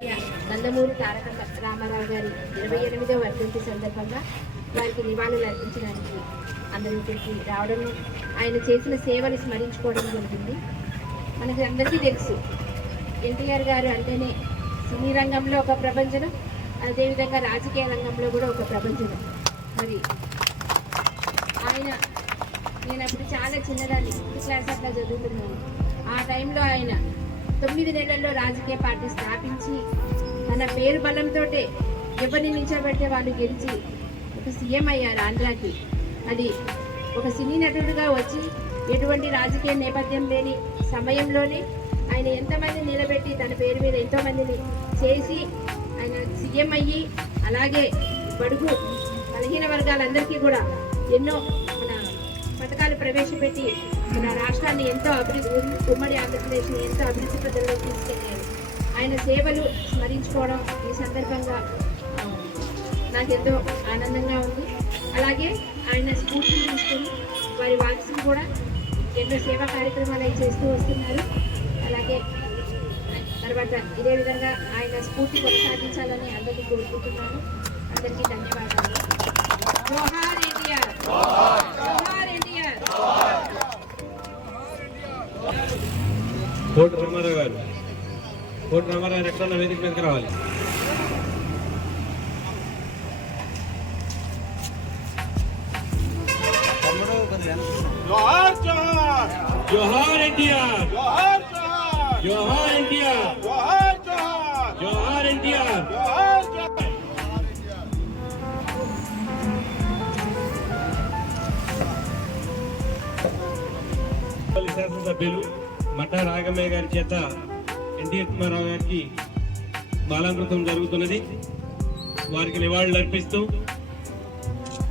నందమూరి తారక రామారావు గారి ఇరవై ఎనిమిదవ వర్ధంతి సందర్భంగా వారికి నివాళులు అర్పించడానికి అందరూ ఇక్కడికి రావడం ఆయన చేసిన సేవలు స్మరించుకోవడం జరిగింది. మనకి అందరికీ తెలుసు ఎన్టీఆర్ గారు అంటేనే సినీ రంగంలో ఒక ప్రపంచం అదేవిధంగా రాజకీయ రంగంలో కూడా ఒక ప్రపంచం మరి ఆయన నేను అప్పుడు చాలా చిన్నదాన్ని ఫిఫ్త్ క్లాస్ అట్లా చదువుతున్నాను. ఆ టైంలో ఆయన తొమ్మిది నెలల్లో రాజకీయ పార్టీ స్థాపించి తన పేరు బలంతో ఎవరిని నిల్చోబెడితే వాళ్ళు గెలిచి ఒక సీఎం అయ్యారు ఆంధ్రాకి. అది ఒక సినీ నటుడుగా వచ్చి ఎటువంటి రాజకీయ నేపథ్యం లేని సమయంలోనే ఆయన ఎంతమంది నిలబెట్టి తన పేరు మీద ఎంతోమందిని చేసి ఆయన సీఎం అయ్యి అలాగే బడుగు బలహీన వర్గాలందరికీ కూడా ఎన్నో ప్రవేశపెట్టి మన రాష్ట్రాన్ని ఎంతో అభివృద్ధి ఉమ్మడి ఆంధ్రప్రదేశ్ని ఎంతో అభివృద్ధి పథంలోకి తీసుకెళ్ళారు ఆయన సేవలు స్మరించుకోవడం ఈ సందర్భంగా నాకు నాకెంతో ఆనందంగా ఉంది. అలాగే ఆయన స్ఫూర్తిని తీసుకుని వారి వారసులు కూడా ఎన్నో సేవా కార్యక్రమాలు అవి చేస్తూ వస్తున్నారు. అలాగే తర్వాత ఇదే విధంగా ఆయన స్ఫూర్తి కొనసాగించాలని అందరికీ కోరుకుంటున్నాను. అందరికీ ధన్యవాదాలు. జోహార్ ఎన్టీఆర్. కోటి రామారావు గారు. కోటి రామారావు గారు ఎక్కడ వేదిక మీదకి రావాలి. జోహార్ జోహార్ జోహార్ ఎన్టీఆర్. జోహార్ జోహార్ జోహార్ ఎన్టీఆర్. జోహార్ జోహార్ జోహార్ ఎన్టీఆర్. జోహార్ జోహార్ పల్లి శాసనసభ్యులు మట్టా రాగమయ్య గారి చేత ఎన్టీఆర్ కుమారావు గారికి బాలామృతం జరుగుతున్నది. వారికి నివాళులు అర్పిస్తూ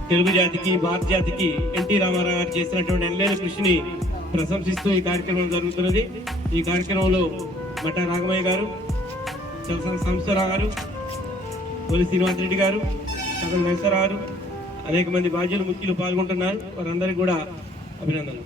తెలుగు జాతికి భారత జాతికి ఎన్టీ రామారావు గారు చేసినటువంటి ఎనలేని కృషిని ప్రశంసిస్తూ ఈ కార్యక్రమం జరుగుతున్నది. ఈ కార్యక్రమంలో మఠ రాగమయ్య గారు చలసన సంస్థరావు గారు పోలి శ్రీనివాసరెడ్డి గారు సగం వెంకటరావు గారు అనేక మంది బాధ్యులు ముఖ్యులు పాల్గొంటున్నారు. వారందరికీ కూడా అభినందనలు.